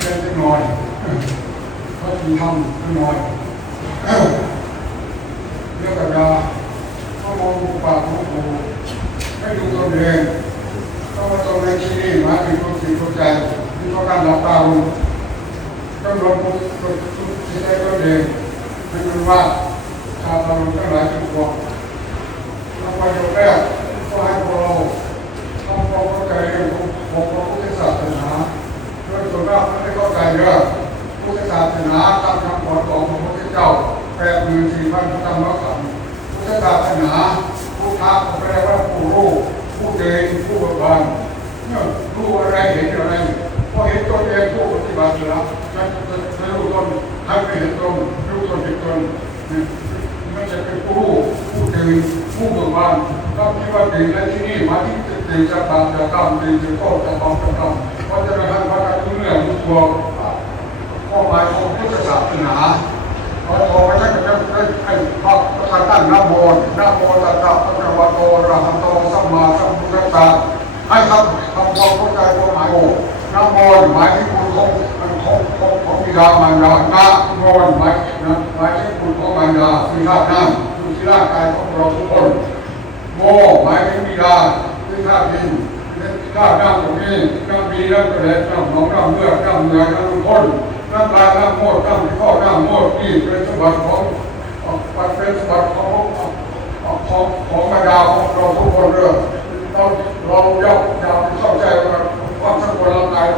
แค่จะหน่อยเขาถึงทำหน่อยเรื่องกับยาเขามองปากมองหูให้ดูตัวเองก็ว่าตัวในที่นี่มายถึงตัวสิ่งตัวใจที่เขาการหลับตาลงก็ลงตัวที่ได้ตัวเองให้มันว่าชาวเราทั้งหลายทุกคนแล้วประโยชน์แรกก็ให้พวกเราทำความเข้าใจเรื่องของพระ กไม่เข้าใจเรื่องพุทธศาสนาตามคำสอนของพระพุทธเจ้าแปดหมื่นสี่พันพระธรรมขันธ์พุทธศาสนาผู้ท้าแปลว่าผู้รู้ผู้เดินผู้บิกบานเนี่ยรู้อะไรเห็นอะไรพอเห็นตัวเองผู้ปฏิบัติแล้วจะจะจะรู้ตนให้ไม่เห็นตนรู้ตนเห็นตนนี่ยไม่ใช่เป็นผู้รู้ผู้เดินผู้บิกบานก็ที่ว่าตื่นในที่นี่มาที่ตื่นจะตามจะกำตื่นจะโต้จะตองจะกำเพราะจะให้พระการทุก เรื่องทุกตัวข้อหมายของพุทธศาสนาพอโทรไปท่านก็จะให้ให้พระประธานตั้งนะโมนะโมตัสสะภะคะวโตระหะโตสัมมาสัมพุทธัสสะให้ทำทำความเข้าใจความหมายโอ้นะโมหมายถึงคุณของของของของบิดามารดานะโมหมายนะหมายถึงคุณของมารดาคือธาตุน้ำคือที่ร่างกายของเราทุกคนโมหมายถึงบิดาคือธาตุดินธาตุน้ำตรงนี้ น้ำดีน้ำกระเด็นน้ำหนองน้ำเลือดน้ำเหงื่อน้ำลมพ้นน้ำลายน้ำโมดน้ำข้อน้ำโมดนี่เป็นสมบัติของเป็นสมบัติของของของบรรดาของเราทุกคนเลยเราเรายากอยากเข้าใจว่าความสมบูรณ์ร่างกาย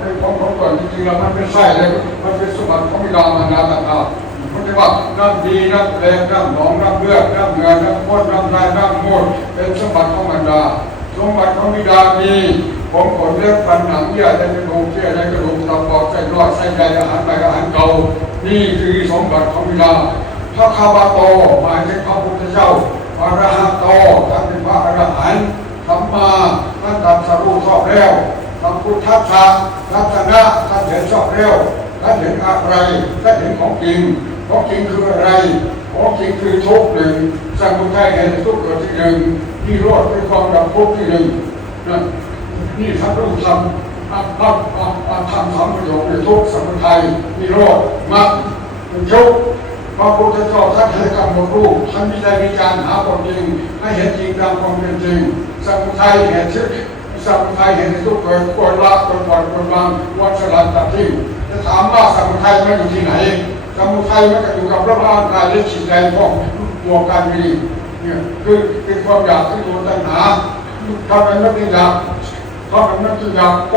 เป็นของของก่อนจริงๆแล้วมันเป็นไส้เลยมันเป็นสมบัติของบิดามารดาต่างๆมันเรียกว่าน้ำดีน้ำแรงน้ำหนองน้ำเลือดน้ำเหงื่อน้ำข้นน้ำลายน้ำโมดเป็นสมบัติของบรรดาสมบัติของบิดามี ผมขนเล็บฟันหนังเยื่อในกระดูกเยื่อในกระดูกตับปอดไส้รอดไส้ใหญ่อาหารใหม่อาหารเก่านี่คือสมบัติของบิดาพระคาวาโตหมายถึงพระพุทธเจ้าอรหันโตท่านเป็นพระอรหันต์สัมมาท่านตรัสรู้ชอบแล้วพระพุทธัสสะรัตนะท่านเห็นชอบแล้วท่านเห็นอะไรท่านเห็นของจริงของจริงคืออะไรของจริงคือทุกข์หนึ่งสมุทัยเห็นทุกข์เกิดที่หนึ่งที่รอดเป็นความดับทุกข์ที่หนึ่งนะ นี่ท่านรู้ทำทำทำทำทำประโยชน์ในทุกสมุทัยนิโรธมรรคยุกพระพุทธเจ้าท่านให้กำหนดรูปท่านมีใจมีการหาความจริงให้เห็นจริงตามความเป็นจริงสมุทัยเห็นชื่อสมุทัยเห็นทุกข์เกิดควรละควรปล่อยควรวางวันสลัดตัดทิ้งจะถามว่าสมุทัยมันอยู่ที่ไหนสมุทัยมันก็อยู่กับร่างกายและจิตใจของตัวการมีเนี่ยคือเป็นความอยากที่ตัวตัณหาถ้ามันไม่เป็นอยาก ถ้าะมันไม่เป็นอยากเ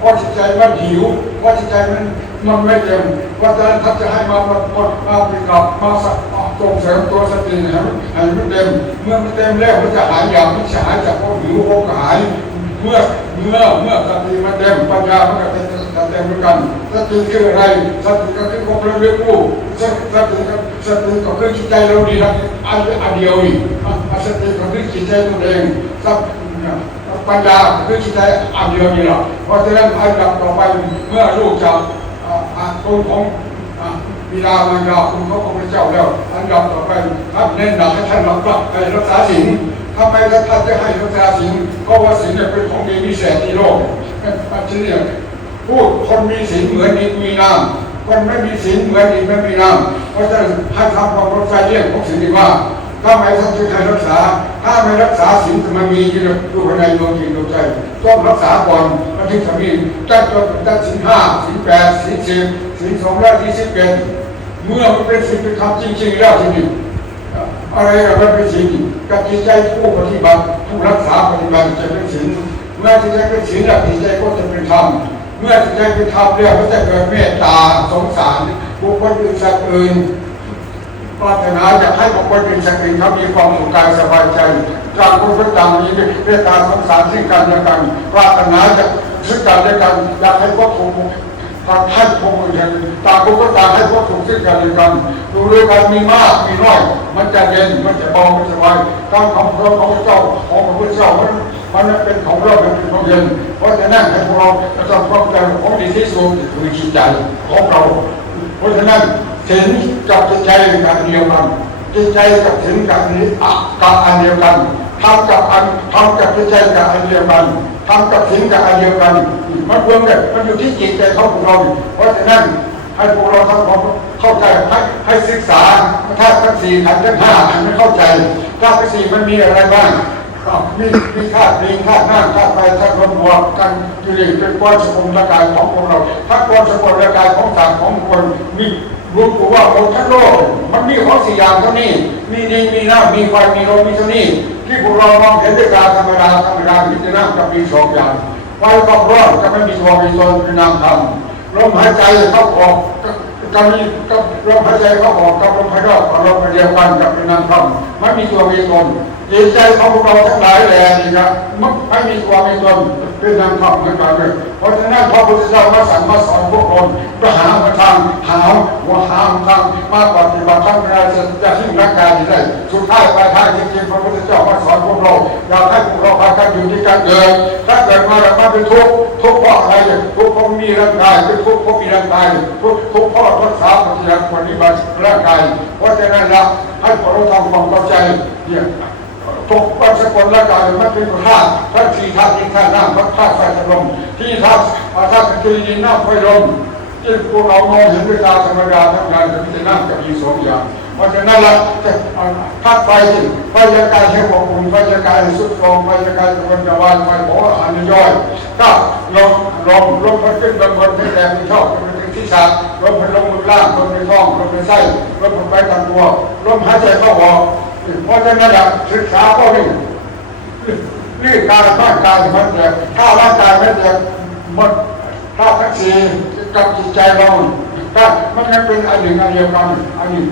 พราะจิตใจมันหิวเพราะจิตใจมันมันไม่เต็มเพราะฉะนั้นถ้าจะให้มามามามาป็นกลับมาสักส่งเสริมตัวสติให้มันให้มันเต็มเมื่อมันเต็มแล้วมันจะหายอยากมันจะหายจากความหิวความกระหาย เมื่อเมื่อเมื่อสติมันเต็มปัญญามันก็เต็มเต็มเหมือนกันสติคืออะไรสติก็คือความระลึกรู้สติสติก็สติก็คือจิตใจเราดีนะอันอันเดียวอีกสติก็คือจิตใจตัวเองสติ ปัญญาคือจิตใจอันเดียวนี่หละเพราะฉะนั้นอันดับต่อไปเมื่อลูกจะอาตัวของบิดามารดาคุณเขาของพระเจ้าแล้วอันดับต่อไปท่านเน้นหนักให้ท่านรักษาให้รักษาศีลทำไมท่านจะให้รักษาศีลก็ว่าศีลเนี่ยเป็นของดีพิเศษในโลกอันที่เนี่ยพูดคนมีศีลเหมือนดินมีน้ำคนไม่มีศีลเหมือนดินไม่มีน้ำเพราะฉะนั้นให้ทำความเข้าใจเรื่องของศีลดีว่า ถ้าไม่ท่านจะให้รักษา ถ้าไม่รักษาศีลจะมันมีอยู่อยู่ภายในดวงจิตดวงใจต้องรักษาก่อนมันถึงจะมีตั้งจนตั้งศีลห้าศีลแปดศีลสิบศีลสองร้อยยี่สิบเอ็ดเมื่อมันเป็นสิ่งเป็นธรรมจริงๆแล้วจริงๆอะไรก็เป็นสิ่งกับจิตใจผู้ปฏิบัติผู้รักษาปฏิบัติจะเป็นสิ่งเมื่อจิตใจเป็นสิ่งแล้วจิตใจก็จะเป็นธรรมเมื่อจิตใจเป็นธรรมแล้วก็จะเกิดเมตตาสงสารบุคคลอื่นสัตว์อื่น ปรารถนาจะให้บุคคลอื่นสัตว์อื่นเขามีความสุขกายสบายใจการพูดต่างมีเมตตาสงสารซึ่งกันและกันปรารถนาจะซึ่งกันและกันอยากให้พวกถูกางให้พวกมันอย่างต่างคนก็ต่างให้พวกถูกซึ่งกันและกันดูด้วยกันมีมากมีน้อย มันจะเย็นมันจะเบามันจะไวการของพระของเจ้าของพระพุทธเจ้ามันมันเป็นของเราเป็นของเย็นเพราะฉะนั้นให้พวกเราจะต้องป้องกันของดีที่สุดคือจิตใจของเราเพราะฉะนั้น ศีลกับจิตใจกับเดียวกันจิตใจกับศีลกับนี้กับอันเดียวกันทำกับอันทำกับจิตใจกับอันเดียวกันทำกับทิ้งกับอันเดียวกันมันรวมกันมันอยู่ที่จิตใจของพวกเราเพราะฉะนั้นให้พวกเราทั้งหมดเข้าใจให้ให้ศึกษาธาตุทั้งสี่ธ์ทั้งห้าอันไม่เข้าใจธาตุทั้งสี่มันมีอะไรบ้างมีมีธาตุดินธาตุน้ำธาตุไฟธาตุลมบวกกันอยู่ในเป็นก้อนสกุลร่างกายของพวกเราถ้าก้อนสกุลร่างกายของสัตว์ของคนมี รวมตัวว่าหมดทั้งโลก มันมีของสี่อย่างเท่านี้ มีดินมีน้ำมีไฟมีลมมีเท่านี้ ที่พวกเรามองเห็นด้วยตาธรรมดาธรรมดาพิจารณากับมีสองอย่างไฟกับร้อนจะไม่มีตัวมีตนเป็นนามธรรมลมหายใจเข้าออกกับมีกับลมหายใจเข้าออกกับลมหายใจออกลมเดียวกันกับเป็นนามธรรมไม่มีตัวมีตน จิตใจของพวกเราทั้งหลายแหล่นี่ครับมันไม่มีตัวมีตนเป็นนามธรรมเหมือนกันเลยเพราะฉะนั้นพระพุทธเจ้ามาสั่งมาสอนพวกเราก็หาทางหาว่าหาทางมาปฏิบัติธรรมเราจะจะทิ้งร่างกายได้สุดท้ายปลายทางจริงๆพระพุทธเจ้ามาสอนพวกเราอยากให้พวกเราพากันอยู่ที่การเกิดถ้าเกิดมาแล้วมันเป็นทุกข์ทุกข์เพราะอะไรทุกข์เพราะมีร่างกายเป็นทุกข์เพราะมีร่างกายทุกข์ทุกข์เพราะรักษาปฏิบัติปฏิบัติร่างกายเพราะฉะนั้นละให้พวกเราทำความเข้าใจเนี่ย ทุกปัจจุบันร่างกายมันเป็นธาตุทั้งสี่ธาตุดินธาตุน้ำธาตุไฟลมที่ธาตุธาตุคือดินน้ำไฟลมที่พวกเรามองเห็นด้วยตาธรรมดาทั้งนั้นจะพิจารณากับมีสองอย่างเพราะฉะนั้นละจะธาตุไฟสิไฟจะกายให้ควบคุมไฟจะกายสุดลงไฟจะกายเป็นวันจะวานไฟขออาหารย่อยถ้าลมลมลมพัดขึ้นบนบนที่แรงที่ชอบเป็นที่สามลมพัดลงบนล่างลมในท้องลมในไส้ลมพัดไปทางตัวลมหายใจเข้าออก เพราะฉะนั้นศึกษาก็นี่รีบการร่างกายมันจะถ้าร่างกายมันจะหมดถ้าทั้งสี่กับจิตใจเราถ้ามันยังเป็นอันหนึ่งอันเดียวกันอันนี้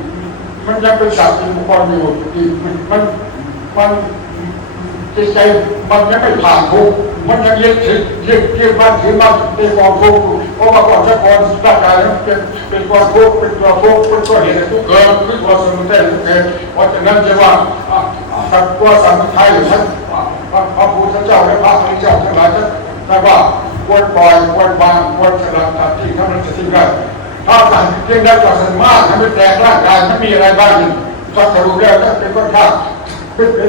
มันยังเป็นสัตว์เป็นบุคคลอยู่อีกมันมัน จิตใจมันยังไม่ผ่านทุกมันยังยึดถือยึดยึดมันถือมันเป็นกองทุกข์เพราะว่าก่อนจะก่อนร่างกายนั้นเป็นเป็นกองทุกข์เป็นตัวทุกข์เป็นตัวเหตุทุกข์เกิดคือตัวสมุทัยทุกข์เกิดเพราะฉะนั้นจะว่าอะอะสัตว์ตัวสัมทัยท่านพระพระพุทธเจ้าและพระอริยเจ้าทั้งหลายท่านท่ว่าควรปล่อยควรวางควรสลัดตัดที่ทำนั้นจะทิ้งได้ถ้าสั่งทิ้งได้ก็สั่งมากทำให้แตกร่างกายไม่มีอะไรบ้างก็สรุปแล้วก็เป็นคนชาติเป็น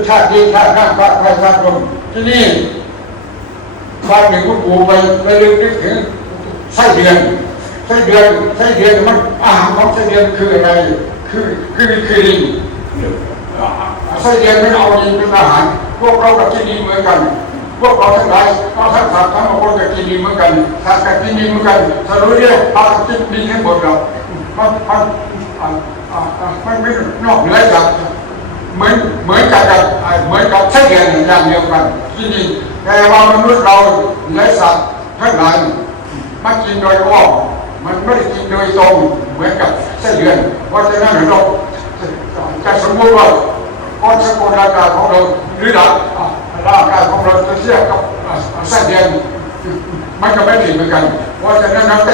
ชาติดีชาติหน้าพระไทยชาติลมที่นี่บ้านหนึ่งคุณปู่ไปไปลืมนึกถึงไส้เดือนไส้เดือนไส้เดือนมันอาหารของไส้เดือนคืออะไร คือคือคือลิงไส้เดือนไม่เอาลิงเป็นอาหารพวกเรากับที่นี่เหมือนกันพวกเราทั้งหลายเราทั้งสัตว์ทั้งคนกับกินดีเหมือนกันสัตว์กับกินดีเหมือนกันสรุปเรียกพากินดีทั้งหมดเรามันมันอ่าอ่าอ่ามันไม่นอกเหนือจาก เหมือนเหมือนกับเหมือนกับไส้เดือนอย่างเดียวกันกินดีแต่ว่ามนุษย์เราและสัตว์ทั้งหลายมันกินโดยอ้อมมันไม่ได้กินโดยตรงเหมือนกับไส้เดือนเพราะฉะนั้นเราจะสมมติว่าก้อนสกุลร่างกายของเราหรือหลักร่างกายของเราจะเทียบกับไส้นเดือนมันก็ไม่ถึงเหมือนกัน เพราะฉะนั้นเราไป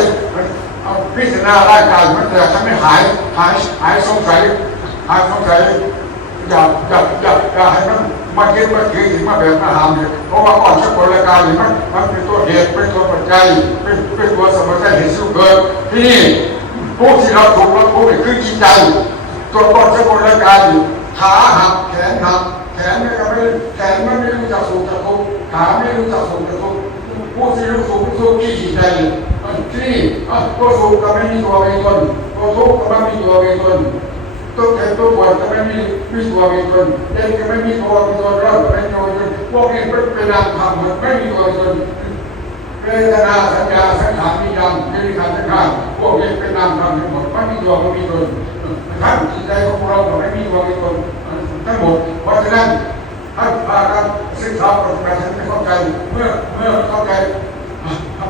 พิจารณาร่างกายมันจะทำให้หายหายหายสงสัยหายสงสัย อย่าอย่าอย่าอย่าให้มันมาคิดมาถือถึงมาแบบอาหารเนี่ยเพราะว่าก่อนสักคนละกายเนี่มันมันเป็นตัวเหตุเป็นตัวปัจจัยเป็นเป็นตัวสมุทัยเหตุสุขเกิดที่นี่ผู้ที่เราถูกเราถูกนี่คือจิตใจตัวก่อนสักคนละกายขาหักแขนหักแขนไม่ก็ไม่แขนไม่ไม่รู้จักสูงจักทุกขาไม่รู้จักสูงจักทุกผู้ที่รู้สูงสูงที่จิตใจที่ตัวสูงก็ไม่มีตัวมีตนตัวทุกข์ก็ไม่มีตัวมีตน ตัวแข็งตัวปวดก็ไม่มีมีตัวมีตนเด็กก็ไม่มีตัวมีตนร้อนก็ไม่มีตนพวกนี้เป็นนามธรรมไม่มีตัวมีตนเวทนาสัญญาสังขารวิญญาณไม่มีขันธ์สังขารพวกนี้เป็นนามธรรมทั้งหมดไม่มีตัวไม่มีตนทั้งจิตใจของเราก็ไม่มีตัวมีตนทั้งหมดเพราะฉะนั้นท่านพากันศึกษาปฏิบัติให้เข้าใจเมื่อเมื่อเข้าใจ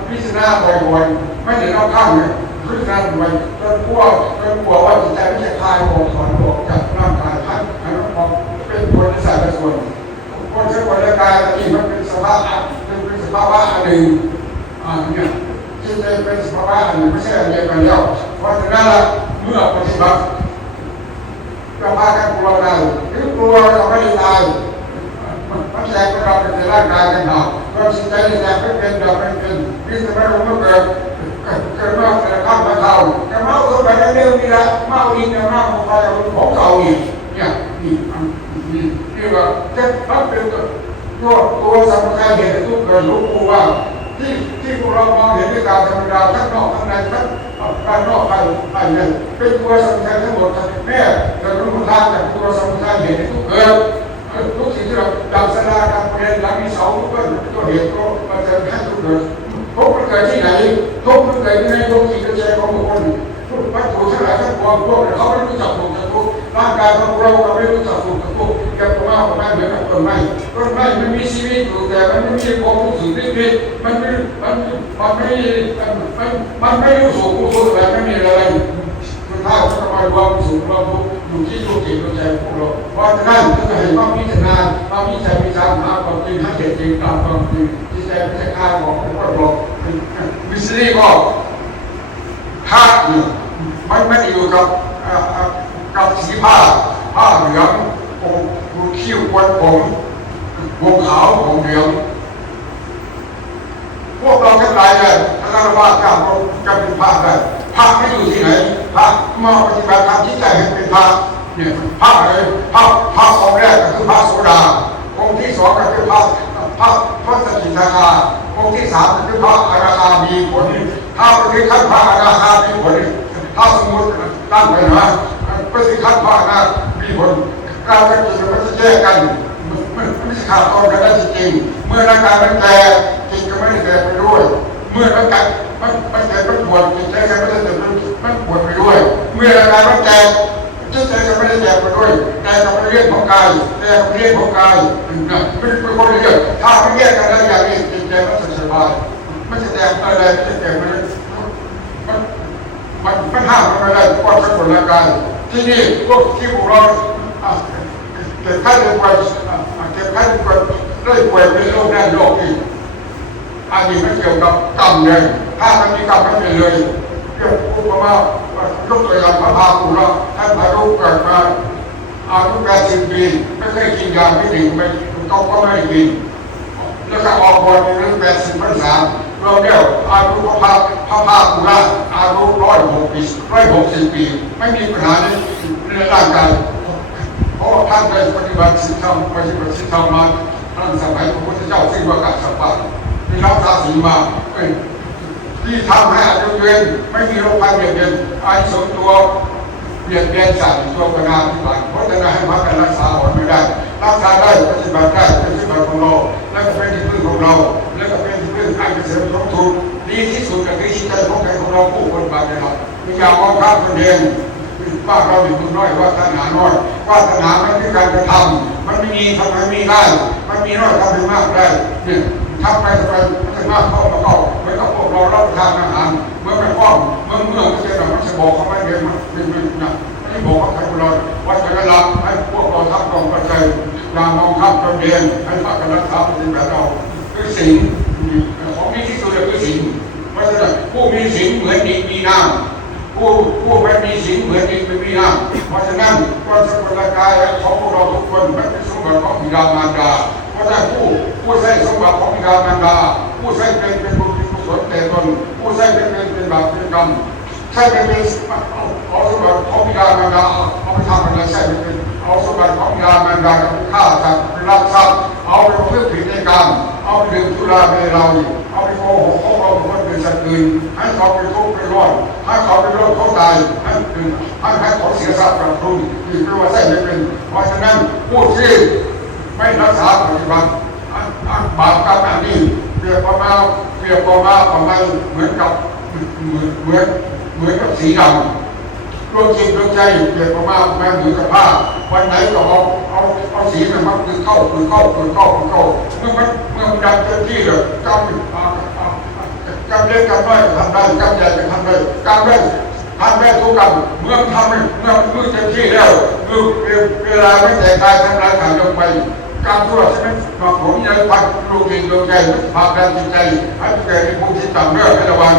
พิจารณาบ่อยๆไม่ได้เอาข้างเนี่ย พิจารณาบ่อยจนกลัวจนกลัวว่าจิตใจไม่ใช่คลายออกถอนออกจากร่างกายท่านให้มันออกเป็นผลในสายส่วนคนใช้คนร่างกายนี่มันเป็นสภาวะเป็นเป็นสภาวะอันหนึ่งอ่าเนี่ยจิตใจเป็นสภาวะอันหนึ่งไม่ใช่อันเดียวกันแล้วเพราะฉะนั้นเมื่อปฏิบัติจะพากันกลัวได้หรือกลัวเราไม่ได้ตายมันแสบเราเป็นร่างกายกันหนาเราจิตใจแสบไม่เป็นเราไม่เป็นนี่จะไม่รู้เมื่อเกิด เกิดมาแต่ข้ามาเท่าจะเมาตัวไปเร็วนี่ละเมาอีกจะเมาของใครของเก่าอีกเนี่ยนี่นี่นี่ว่าจะพักเป็นตัวตัวตัวสมุทัยเหตุทุกข์เกิดรู้กูว่าที่ที่พวกเรามองเห็นด้วยตาธรรมดาทั้งนอกทั้งในทั้งภายนอกภายภายในเป็นตัวสมุทัยทั้งหมดแม่แต่รู้ทางจากตัวสมุทัยเหตุทุกข์เกิดทุกสิ่งที่เราดับสลาการเรียนหลังมีเสาทุกต้นตัวเหตุก็มาเจอให้ทุกข์เกิดทุกข์มันเกิดที่ไหน ทุกข์มันเกิดในดวงจิตใจของบุคคลวัตถุทั้งหลายทั้งปวงพวกเขาไม่รู้จักถูกจักทุกข์ร่างกายของเราก็ไม่รู้จักถูกจักทุกข์แก่ตัวเราก็ไม่เหมือนกับต้นไม้ต้นไม้มันมีชีวิตอยู่แต่มันไม่มีความรู้สึกนิดๆมันไม่มันมันไม่มันมันไม่รู้สูงรู้สูงแต่ไม่มีอะไรสุดท้ายก็จะมารวมสูงรวามทุกข์อยู่ที่ดวงจิตดวงใจของเราเพราะฉะนั้นจะเห็นว่าพิจารณาว่าวิจารณ์หาความจริงหาเหตุจริงตามความจริงที่ใจพิจารณาของพระพุทธองค์ วิสรีก็ผ้าเนี่ยมันไม่ได้อยู่กับกับสีผ้าผ้าเหลืองผมคิ้วควันผมผมขาวผมเหลืองพวกเราทั้งหลายเนี่ยถ้าเราว่าก้าวเราจะเป็นผ้าได้ผ้าไม่อยู่ที่ไหนผ้ามาปฏิบัติธรรมที่ใจให้เป็นผ้าเนี่ยผ้าอะไรผ้าผ้าองค์แรกก็คือผ้าโสดาองค์ที่สองก็คือผ้าผ้าพระสกิทาคาองค์ที่สามคือผ้าอราคามีผลถ้าปฏิคัตพระอนาคามีผลถ้าสมมติตั้งไปนะปฏิคัตพระอนาคามีผลการเป็นจิตมันจะแยกกันมันไม่ใช่ขาดตอนกันได้จริงเมื่อร่างกายมันแก่จิตก็ไม่ได้แก่ไปด้วย เมื่อร่างกายมันมันแก่มันปวดจิตใจก็ไม่ได้เจ็บมันปวดไปด้วย เมื่อร่างกายมันแก่จิตใจก็ไม่ได้แก่ไปด้วยแต่ก็เป็นเรื่องของกายแต่ก็เป็นเรื่องของกาย นะเป็นเป็นคนเรื่องถ้าไม่แยกกันได้อย่างนี้จิตใจมันสบายมันจะแตกอะไรมันจะแตกมันมันมันมันห้ามมันไม่ได้เพราะทั้งหมดร่างกายที่นี่พวกที่พวกเราอะเก็บไข้ได้ป่วยเก็บไข้ได้วยได้ป่วยเป็นโรคแน่นโรคอีกอันนี้มันเกี่ยวกับกรรมเลยถ้ามันมีกรรมไม่เป็นเลยเรื่องพวกมาว่ายกตัวอย่างพระพาคุณเราท่านพาลูกเกิดมาอายุแปดสิบปีไม่เคยกินยาไม่ถึงไม่ เขาก็ไม่กินแล้วก็ออกบอลในเรื่องแปดสิบพรรษารวมแล้วอายุพระพาพระพาคุระอายุร้อยหกปีร้อยหกสิบปี ไม่มีปัญหาในในร่างกายเพราะท่านได้ปฏิบัติสิ่งธรรมปฏิบัติสิ่งธรรมมาตั้งสมัยพระพุทธเจ้าซึ่งว่าการสัพพะที่รับตาสีมาเป็นที่ทำให้อายุยืนไม่มีโรคภัยเบียดเบียนอายุสมตัวเปลี่ยนแปลงจากตัวกนาที่ผ่าน เพราะให้พักกันรักษาอ่อนไม่ได้รักษาได้ปฏิบัติได้เป็นที่บัติของเราและก็เป็นที่พึ่งของเรา และก็เป็นที่พึ่งให้เกษตรสมทุนดีที่สุดก็คือจิตใจของใครของเราผู้คนบาดเราไม่อยากมองข้ามคนเองว่าเราเป็นคนน้อยว่าศาสนาน้อยว่าศาสนามันคือการกระทำมันไม่มีทำไมมีได้มันมีน้อยทำให้มากได้เนี่ยทำไปทำไปมันจะมากเข้ามาเข้าเมือนกับพวกเรารับทานอาหารเมื่อไปป้อมเมื่อเมื่อไม่ใช่หรอกมันจะบอกเขาไม่เรียนมันเป็นมันนะไม่บอกว่าใครคนเราวัดเวลาให้พวกเราทับกองกระจยยามองข้ามตนเองให้พากันรักษาปฏิบัติเราคือสิงของมีที่สุดเลยคือสิงเพราะฉะนั้นผู้มีสิงเหมือนดินมีน้ำผู้ผู้ไม่มีสิงเหมือนดินไม่มีน้ำเพราะฉะนั้นความสกุลกายของพวกเราทุกคนไมันเป็นสมบัติของบิดามารดาเพราะฉะนั้นผู้ผู้ใช้สมบัติของบิดามารดา ผู้ใช้เป็นเป็นบุญเป็นกุศลแต่ตนผู้ใช้เป็นเป็นเป็นบาปเป็นกรรมใช่เป็นเป็นเอาเอาสมบัติของบิดามารดาเอาไปทำอะไรใช่เป็นเป็น เอาสมบัติของบิดามารดาไปฆ่าสัตว์รักทรัพย์เอาไปเพื่อผิดในกรรมเอาไปดื่มสุราในเราเอาไปโกหกเขาเราคนเป็นสัตว์อื่นให้เขาไปทุกข์ไปร้อนให้เขาไปโรคเขาตายให้ให้ให้เขาเสียทรัพย์กับทุนที่เป็นว่าใช่ไม่เป็นเพราะฉะนั้นผู้ที่ไม่รักษาปฏิบัติอันอันบาปกรรมอันนี้เปรียบประมาเปรียบประมาประมาเหมือนกับเหมือนเหมือนเหมือนกับสีดำ ดวงจิตดวงใจเปลี่ยนมากแม่เหมือนกับผ้าวันไหนก็เอาเอาเอาสีมันมาคือเข้าคือเข้าคือเข้าคือเข้าเมื่อมันเมื่อมันดันเต็มที่เลยกำอ่าอ่าอ่ากำเล็กกำน้อยทำได้กำใหญ่ก็ทำได้กำได้ทำได้ทุกกำเมื่อทำเมื่อมือเต็มที่แล้วคือเวลาไม่แต่กายทำลายขันลงไปการทั่วใช่ไหมาผมยังพักลูกจิตดวงใจพาแรงจิตใจให้เกิดเป็นภูมิต่ำเมื่อให้ระวัง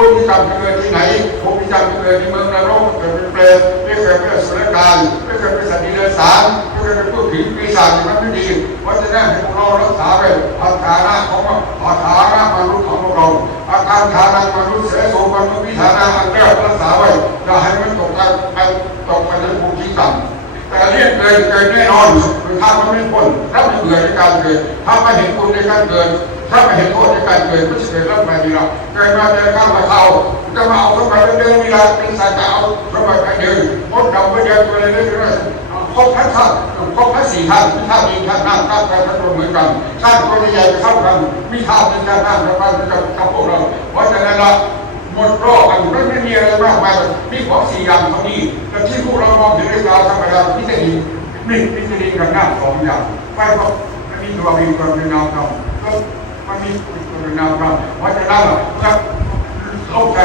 ผู้ที่จำเกิดที่ไหนผู้ที่จำเกิดที่เมืองนรกเกิดเป็นเปรตไม่เกิดเป็นสุรกายไม่เกิดเป็นสัตว์ดีเลสารไม่เกิดเป็นผู้ผีปีศาจมันไม่ดีเพราะฉะนั้นพวกเรารักษาไว้อาฐานะของอาฐานะมนุษย์ของพวกเราอาการฐานะมนุษย์เสโสมนุษย์วิฐานะอันแรกรักษาไว้อย่าให้มันตกไปตกไปในภูมิต่ำแต่เรียกเกินเกินแน่นอน ถ้ามันไม่พ้นถ้าไม่เบื่อในการเกิดถ้าไม่เห็นคุณในการเกิดถ้าไม่เห็นโทษในการเกิดก็จะเกิดรับไปมีเราเกิดมาแต่ข้างมาเขาจะมาเอาเข้าไปเดินมีเราเป็นสายจะเอาเข้าไปเดินมดดำก็เดินไปเรื่อยๆครบทั้งท่านครบทั้งสี่ท่านท่านดินท่านน้ำท่านไฟท่านลมเหมือนกันท่านคนใหญ่จะเข้ากันมีท่านเป็นท่านน้ำท่านไฟกับกับพวกเราเพราะฉะนั้นเราหมดรอบกันไม่ไม่มีอะไรมากมายมีของสี่อย่างเท่านี้แต่ที่พวกเรามองถึงเรื่องราวธรรมดาพิจาร ณานี่พิจารณากันหน้าสองอย่างไปก็มันมีตัวมีตัวเป็นนามธรรมก็มันมีตัวเป็นนามธรรมเพราะฉะนั้นก็เข้าใจ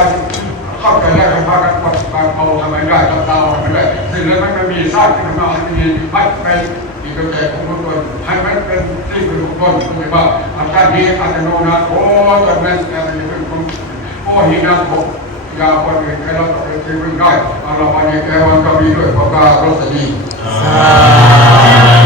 เข้าใจได้ให้พากันปฏิบัติเอาทำไมได้ทำตามทำไมได้สิ่งนั้นมันมีสร้างขึ้นมาให้มีให้เป็นอีกใจของทุกคนให้มันเป็นที่เป็นทุกคนไม่ว่าอาจารย์นี้อาจจะโน้นะโอ้ตอนนั้นอาจจะเป็นคนโอ้หินาโก ยาคนอื่นให้เราเป็นที่พึ่งได้อาราบานีแกวันก็มีด้วยพระกาลสนีสา